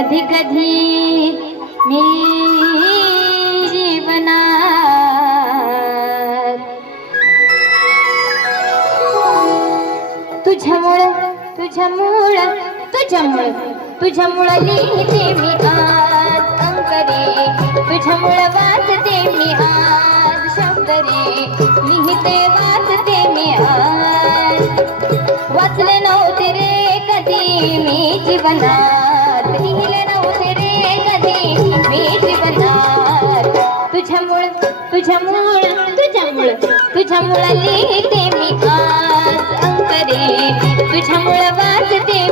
कधी कधी मी जीवनात तुझ्यामुळं लिहिते मी आज अंकरे, तुझ्यामुळं वाचते मी आज शब्दरे, लिहिते वाचते मी आज. वाचले नव्हते रे कधी मी जीवनात, लिहिले नव्हते रे कधी मी जीवनात. तुझ्यामुळं लिहिते मी आज अंकरे, तुझ्यामुळं वाचते